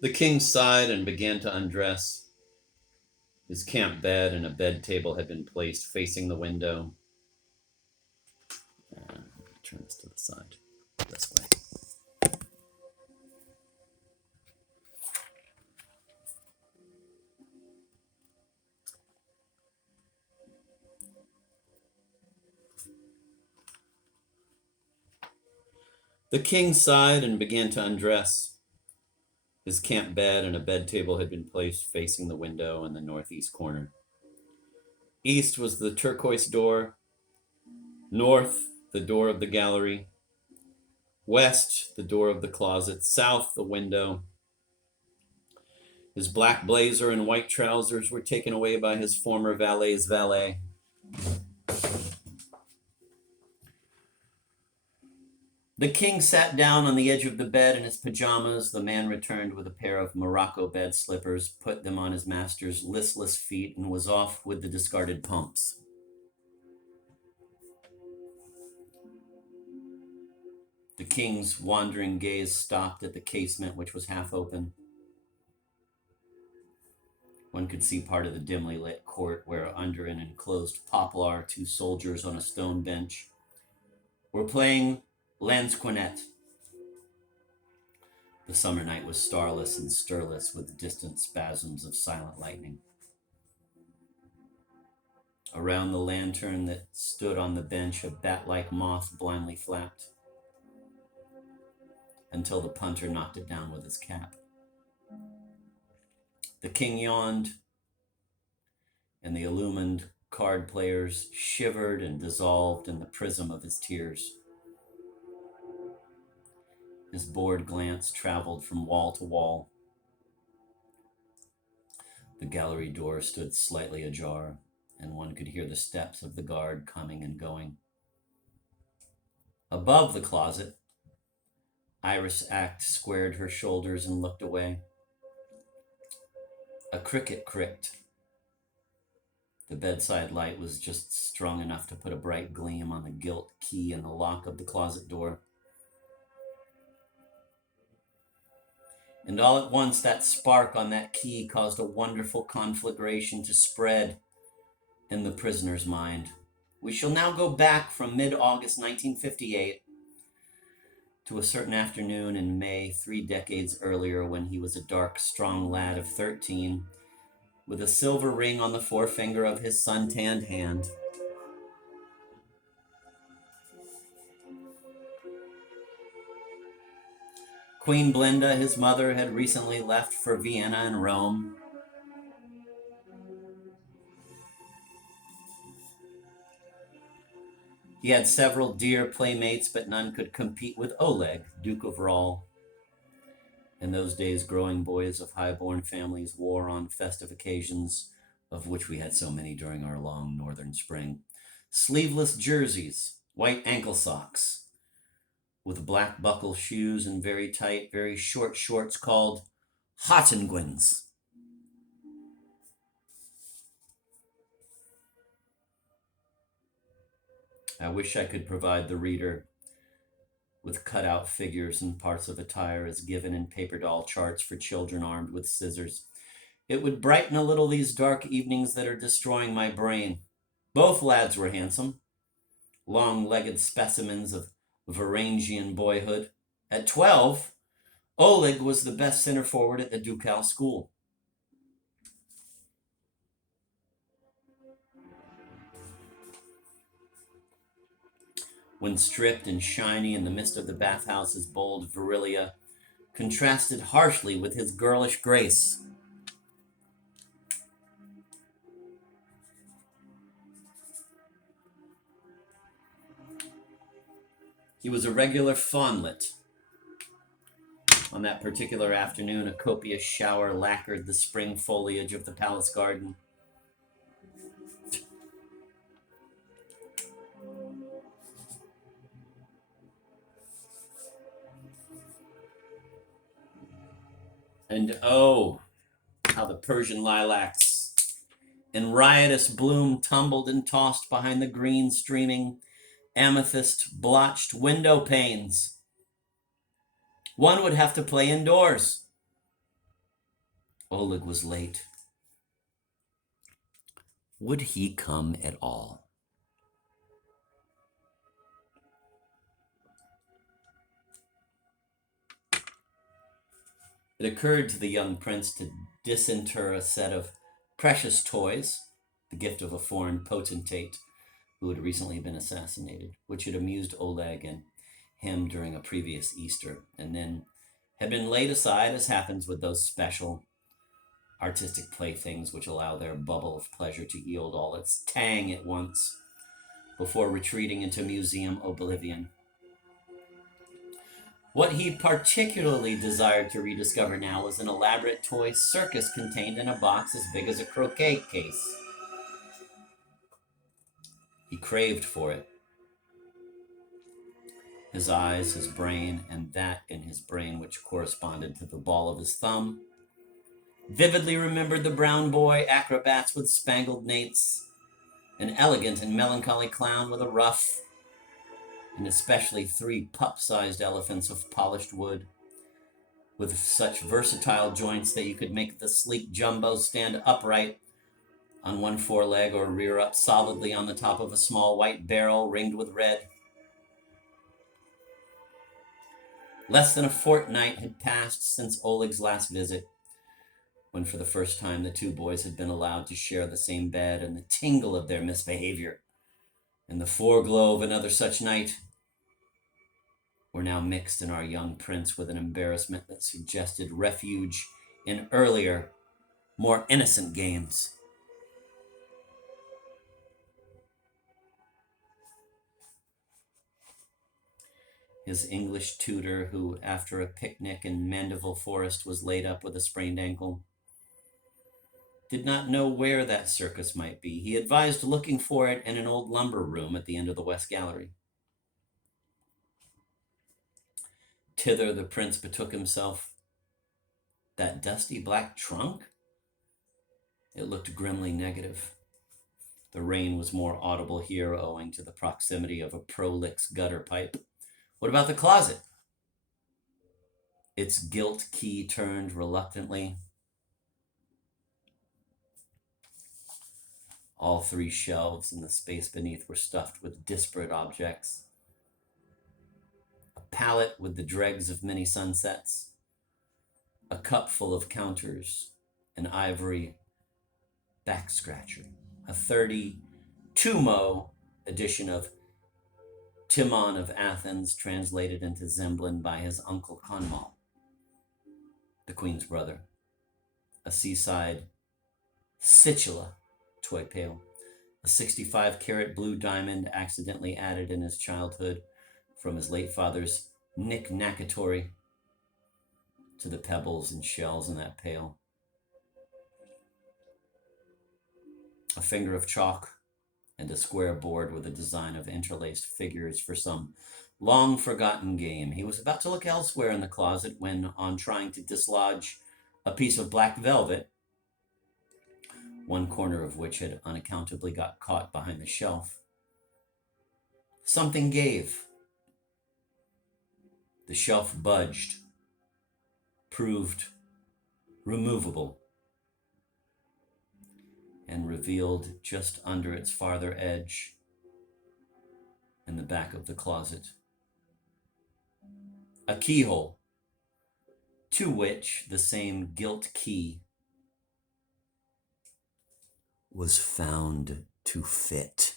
The king sighed and began to undress. His camp bed and a bed table had been placed facing the window. Turn this to the side, this way. The king sighed and began to undress. His camp bed and a bed table had been placed facing the window in the northeast corner. East was the turquoise door, north, the door of the gallery, west, the door of the closet, south, the window. His black blazer and white trousers were taken away by his former valet's valet. The king sat down on the edge of the bed in his pajamas. The man returned with a pair of Morocco bed slippers, put them on his master's listless feet, and was off with the discarded pumps. The king's wandering gaze stopped at the casement, which was half open. One could see part of the dimly lit court where, under an enclosed poplar, two soldiers on a stone bench were playing lansquenet. The summer night was starless and stirless, with distant spasms of silent lightning. Around the lantern that stood on the bench, a bat-like moth blindly flapped, until the punter knocked it down with his cap. The king yawned, and the illumined card players shivered and dissolved in the prism of his tears. His bored glance traveled from wall to wall. The gallery door stood slightly ajar, and one could hear the steps of the guard coming and going. Above the closet, Iris Act squared her shoulders and looked away. A cricket cricked. The bedside light was just strong enough to put a bright gleam on the gilt key in the lock of the closet door. And all at once, that spark on that key caused a wonderful conflagration to spread in the prisoner's mind. We shall now go back from mid-August 1958 to a certain afternoon in May 3 decades earlier, when he was a dark, strong lad of 13 with a silver ring on the forefinger of his sun-tanned hand. Queen Blinda, his mother, had recently left for Vienna and Rome. He had several dear playmates, but none could compete with Oleg, Duke of Rahl. In those days, growing boys of high-born families wore on festive occasions, of which we had so many during our long northern spring, sleeveless jerseys, white ankle socks, with black buckle shoes and very tight, very short shorts called Hottenguins. I wish I could provide the reader with cut-out figures and parts of attire as given in paper doll charts for children armed with scissors. It would brighten a little these dark evenings that are destroying my brain. Both lads were handsome, long-legged specimens of Varangian boyhood. At 12, Oleg was the best center forward at the Ducal school. When stripped and shiny in the midst of the bathhouse, his bold virilia contrasted harshly with his girlish grace. He was a regular fawnlet. On that particular afternoon, a copious shower lacquered the spring foliage of the palace garden. And oh, how the Persian lilacs in riotous bloom tumbled and tossed behind the green, streaming, amethyst-blotched window panes. One would have to play indoors. Oleg was late. Would he come at all? It occurred to the young prince to disinter a set of precious toys, the gift of a foreign potentate who had recently been assassinated, which had amused Oleg and him during a previous Easter, and then had been laid aside, as happens with those special artistic playthings which allow their bubble of pleasure to yield all its tang at once before retreating into museum oblivion. What he particularly desired to rediscover now was an elaborate toy circus contained in a box as big as a croquet case. He craved for it. His eyes, his brain, and that in his brain which corresponded to the ball of his thumb, vividly remembered the brown boy acrobats with spangled nates, an elegant and melancholy clown with a ruff, and especially 3 pup-sized elephants of polished wood, with such versatile joints that you could make the sleek jumbo stand upright on one foreleg or rear up solidly on the top of a small white barrel ringed with red. Less than a fortnight had passed since Oleg's last visit, when for the first time the 2 boys had been allowed to share the same bed, and the tingle of their misbehavior and the foreglow of another such night were now mixed in our young prince with an embarrassment that suggested refuge in earlier, more innocent games. His English tutor, who after a picnic in Mandeville Forest was laid up with a sprained ankle, did not know where that circus might be. He advised looking for it in an old lumber room at the end of the West Gallery. Thither the prince betook himself. That dusty black trunk? It looked grimly negative. The rain was more audible here owing to the proximity of a prolix gutter pipe. What about the closet? Its gilt key turned reluctantly. All 3 shelves in the space beneath were stuffed with disparate objects. A palette with the dregs of many sunsets, a cup full of counters, an ivory back scratcher, a 32mo edition of Timon of Athens, translated into Zemblin by his uncle Conmal, the queen's brother, a seaside Sicula toy pail, a 65-carat blue diamond accidentally added in his childhood from his late father's knick-knackatory to the pebbles and shells in that pail, a finger of chalk, and a square board with a design of interlaced figures for some long-forgotten game. He was about to look elsewhere in the closet when, on trying to dislodge a piece of black velvet, one corner of which had unaccountably got caught behind the shelf, something gave. The shelf budged, proved removable, and revealed just under its farther edge, in the back of the closet, a keyhole, to which the same gilt key was found to fit.